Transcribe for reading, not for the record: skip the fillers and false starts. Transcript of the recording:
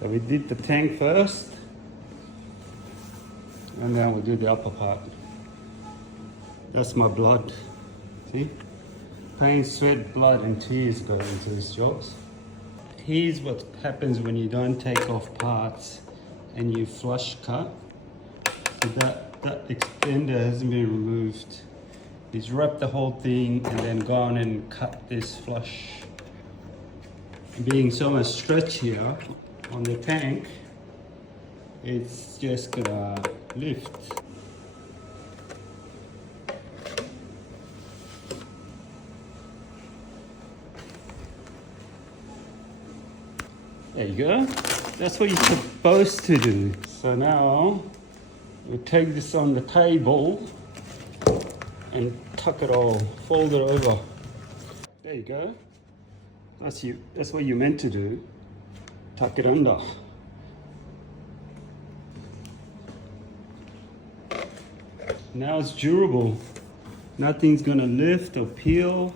So we did the tank first, and then we do the upper part. That's my blood. See? Pain, sweat, blood, and tears go into these jobs. Here's what happens when you don't take off parts and you flush cut. So that extender hasn't been removed. He's wrapped the whole thing and then gone and cut this flush. Being so much stretch here on the tank, it's just gonna lift. There you go. That's what you're supposed to do. So now we take this on the table and tuck it all, fold it over. There you go. That's what you're meant to do. Tuck it under. Now it's durable. Nothing's gonna lift or peel.